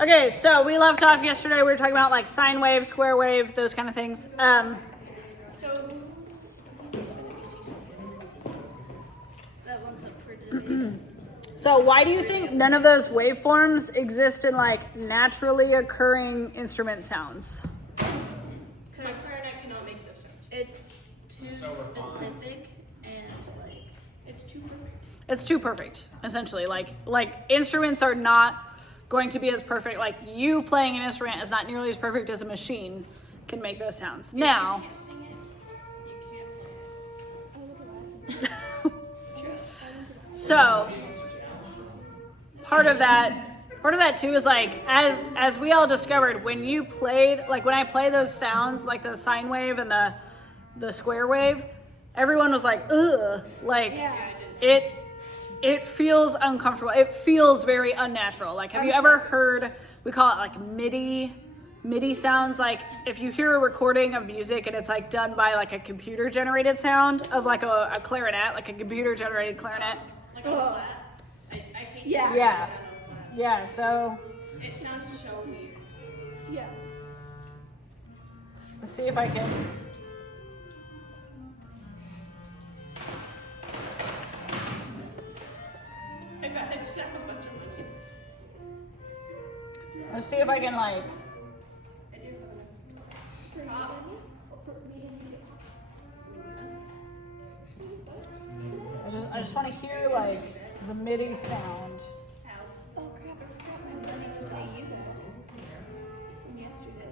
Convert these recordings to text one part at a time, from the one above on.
Okay, so we left off yesterday. We were talking about like sine wave, square wave, those kind of things. That one's up for debate. So why do you think none of those waveforms exist in like naturally occurring instrument sounds? Because clarinet cannot make those sounds. It's too specific and like it's too perfect. It's too perfect, essentially. Like instruments are not going to be as perfect. Like you playing an instrument is not nearly as perfect as a machine can make those sounds. Now, You can't sing it. You can't play it. Trust. so part of that too is like as we all discovered when you played, like when I play those sounds like the sine wave and the square wave, everyone was like, ugh, like it feels uncomfortable. It feels very unnatural. Like, have you ever heard, we call it like MIDI sounds? Like if you hear a recording of music and it's like done by like a computer generated sound of like a clarinet, like a computer generated clarinet. Like a flat. I hate Yeah. the sound of flat. Yeah, so It sounds so weird. Yeah. let's see if I can. I bet it's not a bunch of money. Let's see if I can like. I do. I just want to hear like the MIDI sound. Oh crap, I forgot my money to pay you back from yesterday.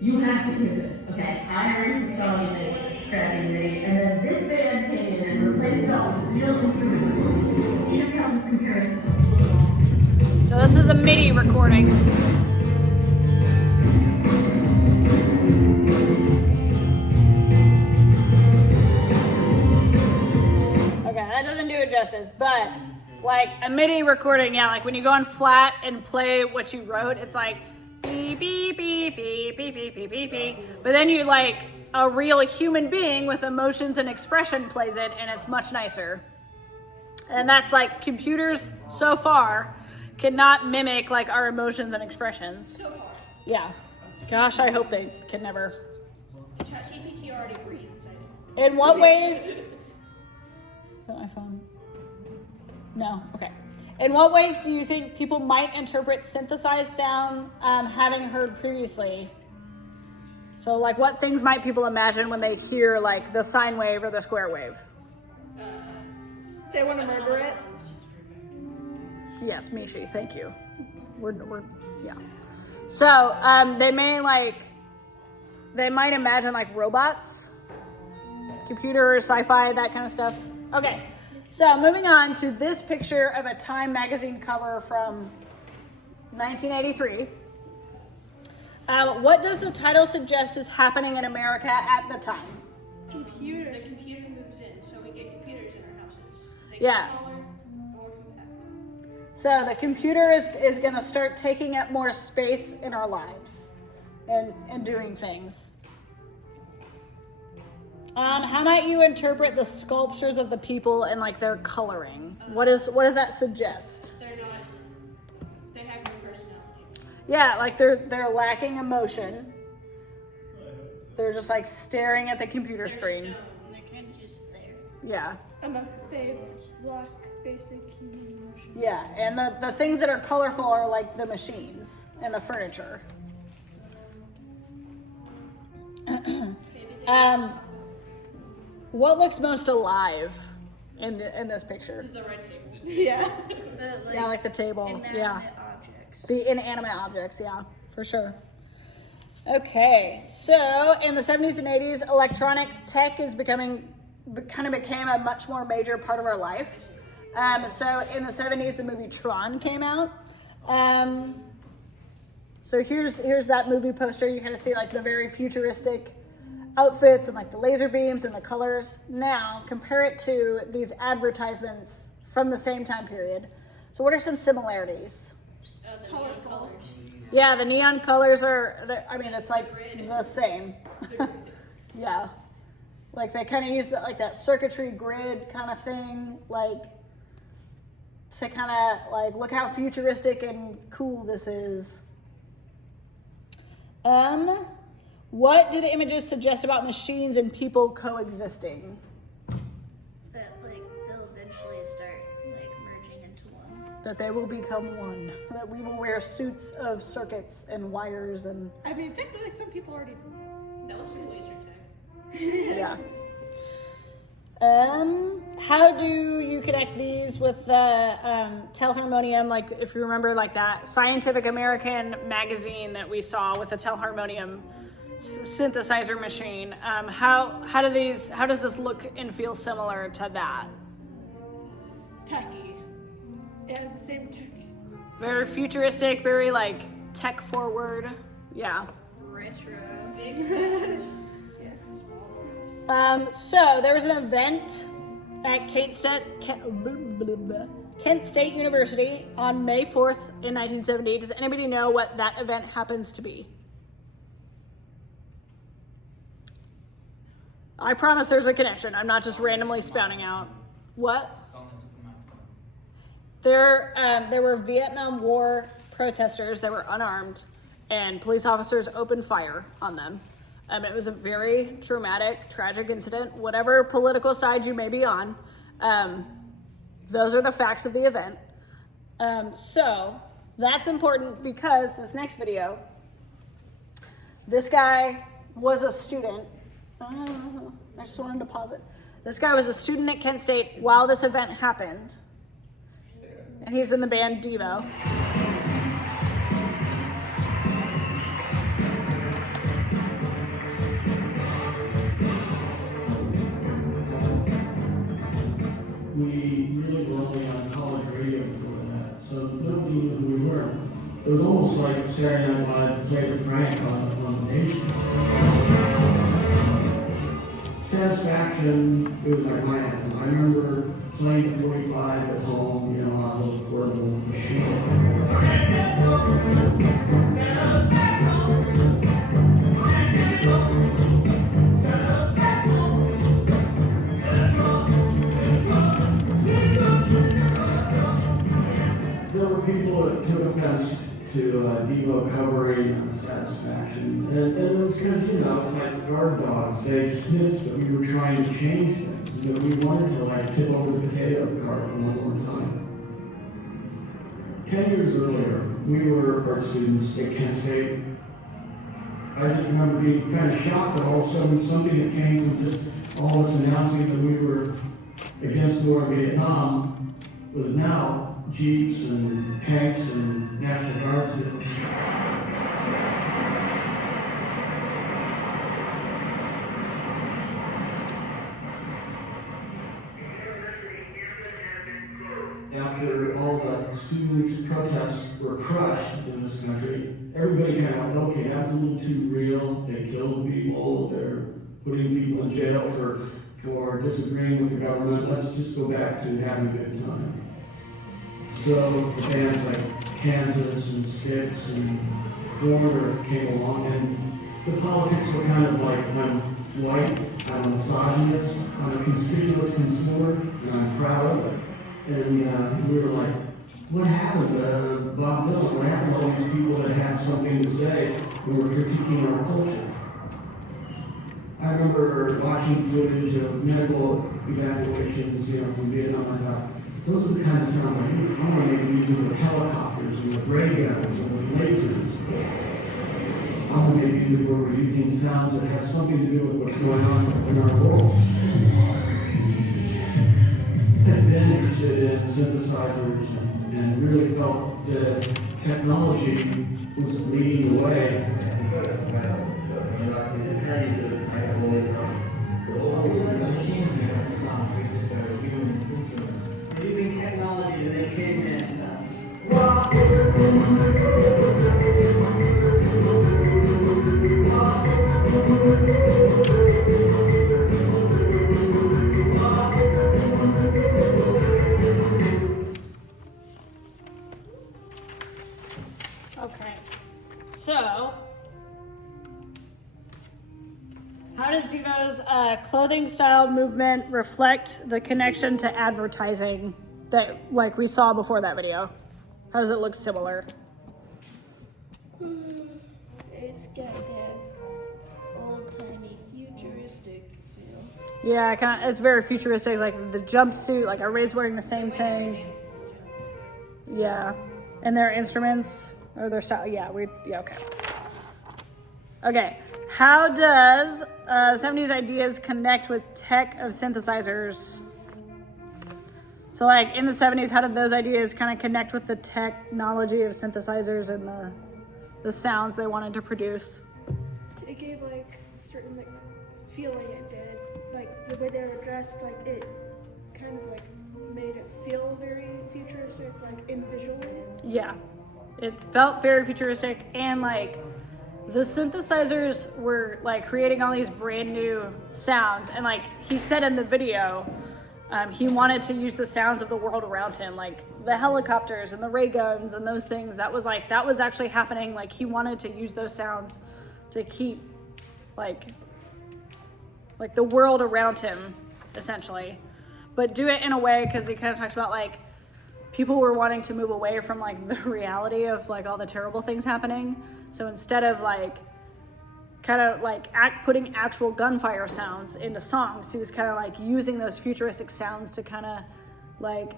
You have to hear this, okay? I heard the song music, crappy read, and then this band came in and replaced it all with real instrument recordings. Check out this comparison. So this is a MIDI recording. Okay, that doesn't do it justice, but like a MIDI recording, yeah, like when you go on flat and play what you wrote, it's like beep, beep, beep, beep, beep, beep, beep, beep, beep. But then you like a real human being with emotions and expression plays it and it's much nicer. And that's like computers so far cannot mimic like our emotions and expressions. So far. Yeah. Gosh, I hope they can never. ChatGPT already breathes. In what ways? Is that my phone? No. Okay. In what ways do you think people might interpret synthesized sound having heard previously? So like what things might people imagine when they hear like the sine wave or the square wave? They want to murder it. Yes, Mishi, thank you. We're yeah. So they might imagine like robots, computers, sci-fi, that kind of stuff. Okay, so moving on to this picture of a Time magazine cover from 1983. What does the title suggest is happening in America at the time? Computer. The computer moves in, so we get computers in our houses. They get Yeah. smaller, more compact. So the computer is going to start taking up more space in our lives and doing things. How might you interpret the sculptures of the people and like their coloring? What does that suggest? They have no personality. Yeah, like they're lacking emotion. They're just like staring at the computer screen. Stone. They're kind of just there. Yeah. They lack basic human emotion. Yeah, and the things that are colorful are like the machines and the furniture. What looks most alive in this picture? The red table. Yeah. Yeah, like the table. Yeah. Inanimate objects. The inanimate objects, yeah, for sure. Okay, so in the 70s and 80s, electronic tech became a much more major part of our life. So in the 70s, the movie Tron came out. So here's that movie poster. You kind of see like the very futuristic outfits and like the laser beams and the colors. Now compare it to these advertisements from the same time period. So what are some similarities? The Colorful. colors. Yeah, the neon colors it's like the same. Yeah. Like they kind of use that circuitry grid kind of thing, like to kind of like look how futuristic and cool this is. What do the images suggest about machines and people coexisting? That like they'll eventually start like merging into one. That they will become one. That we will wear suits of circuits and wires and I mean, technically, some people already. That was some laser tag. yeah. How do you connect these with the telharmonium? Like, if you remember, like that Scientific American magazine that we saw with the telharmonium synthesizer machine. How does this look and feel similar to that? Techie. It has the same tech. Very futuristic, very like tech forward. Yeah. Retro. So there was an event at Kent State University on May 4th in 1970. Does anybody know what that event happens to be? I promise there's a connection. I'm not just randomly spouting out. What? There were Vietnam War protesters that were unarmed, and police officers opened fire on them. It was a very traumatic, tragic incident. Whatever political side you may be on, those are the facts of the event. So that's important because this next video, this guy was a student. I just wanted to pause it. This guy was a student at Kent State while this event happened. And he's in the band Devo. We really were only on college radio before that, so nobody knew who we were. It was almost like Saturday Night Live played a prank on the nation. Satisfaction, it was like my anthem. I remember playing the 45 at home, you know, on a little portable machine. There were people that took offense to Devo covering Satisfaction, and it was because, you know, it's like guard dogs. They sniffed that we were trying to change things, that we wanted to like tip over the potato cart one more time. 10 years earlier, we were art students at Kent State. I just remember being kind of shocked that all of a sudden something that came from just all of us announcing that we were against the war in Vietnam was now Jeeps and tanks and National Guards did. After all the student protests were crushed in this country, everybody kind of went, okay, that's a little too real. They killed people, they're putting people in jail for disagreeing with the government. Let's just go back to having a good time. So the bands like Kansas and Styx and Foreigner came along, and the politics were kind of like, I'm white, I'm a misogynist, I'm a conspicuous consumer, and I'm proud of it. And we were like, what happened to Bob Dylan? What happened to all these people that had something to say who were critiquing our culture? I remember watching footage of medical evacuations, you know, from Vietnam. I thought, those are the kind of sounds like, I want to make music with helicopters and with ray guns and with lasers. I want to make music where we're using sounds that have something to do with what's going on in our world. I've been interested in synthesizers and really felt that technology was leading the way. Using technology to make caveman sounds. Okay, so how does Devo's clothing style movement reflect the connection to advertising? that like we saw before that video? How does it look similar? It's got that old-timey futuristic feel. Yeah, it's very futuristic, like the jumpsuit, like everybody's wearing the same thing. Yeah, and their instruments or their style. Yeah, okay. Okay, how does 70s ideas connect with tech of synthesizers? So like in the 70s, how did those ideas kind of connect with the technology of synthesizers and the sounds they wanted to produce? It gave like certain like feeling it did. Like the way they were dressed, like it kind of like made it feel very futuristic, like in visually. Yeah, it felt very futuristic, and like the synthesizers were like creating all these brand new sounds, and like he said in the video, he wanted to use the sounds of the world around him, like the helicopters and the ray guns and those things. That was actually happening. Like he wanted to use those sounds to keep like the world around him, essentially, but do it in a way, because he kind of talks about like people were wanting to move away from like the reality of like all the terrible things happening. So instead of like kind of like putting actual gunfire sounds into songs, he was kind of like using those futuristic sounds to kind of like,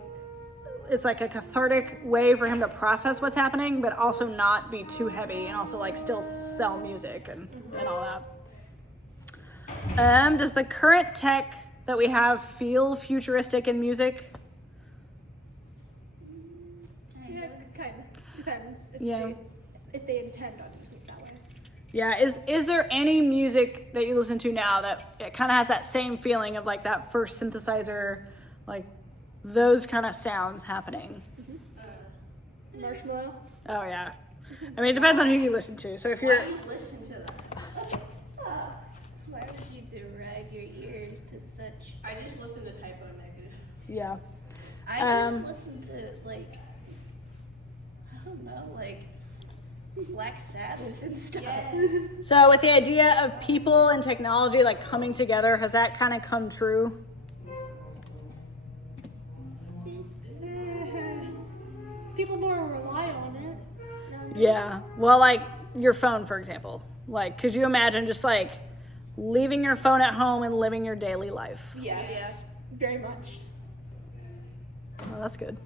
it's like a cathartic way for him to process what's happening, but also not be too heavy, and also like still sell music and all that. Does the current tech that we have feel futuristic in music? Yeah, kind of depends. If they intend on using it that way. Yeah, is there any music that you listen to now that it kind of has that same feeling of like that first synthesizer, like those kind of sounds happening? Marshmallow. Oh yeah, I mean it depends on who you listen to. So if you're, Why do you listen to that? Why would you derive your ears to such? I just listen to Typo Negative. yeah, I just listen to like, I don't know, like Black Sabbath and stuff. Yes. so with the idea of people and technology like coming together, has that kind of come true? People more rely on it. Yeah, well, like your phone, for example. Like, could you imagine just like leaving your phone at home and living your daily life? Yes. Yeah. Very much. Well, that's good.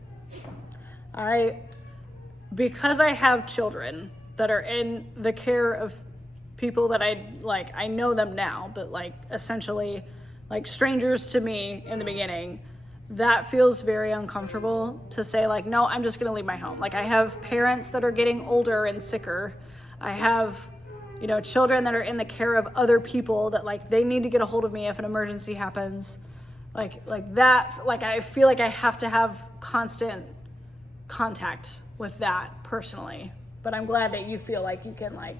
Because I have children that are in the care of people that I know them now, but like essentially like strangers to me in the beginning, that feels very uncomfortable to say like, no, I'm just going to leave my home. Like I have parents that are getting older and sicker. I have, children that are in the care of other people that like, they need to get a hold of me if an emergency happens. Like that, like I feel like I have to have constant contact with that personally. But I'm glad that you feel like you can like,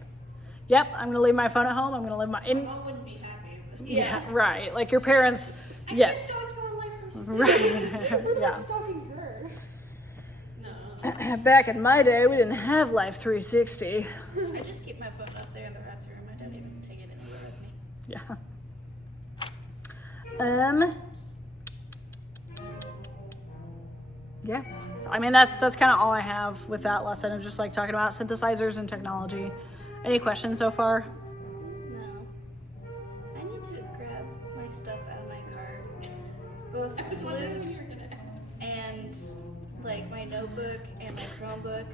yep, I'm gonna leave my phone at home. I'm gonna leave my. Mom wouldn't be happy. But yeah, right. Like your parents, yes. Right. Yeah. No. Back in my day, we didn't have Life 360. I just keep my phone up there in the rat's room. I don't even take it anywhere with me. Yeah. Yeah. So, I mean, that's kind of all I have with that lesson of just like talking about synthesizers and technology. Any questions so far? No. I need to grab my stuff out of my car. Both flute and like my notebook and my Chromebook.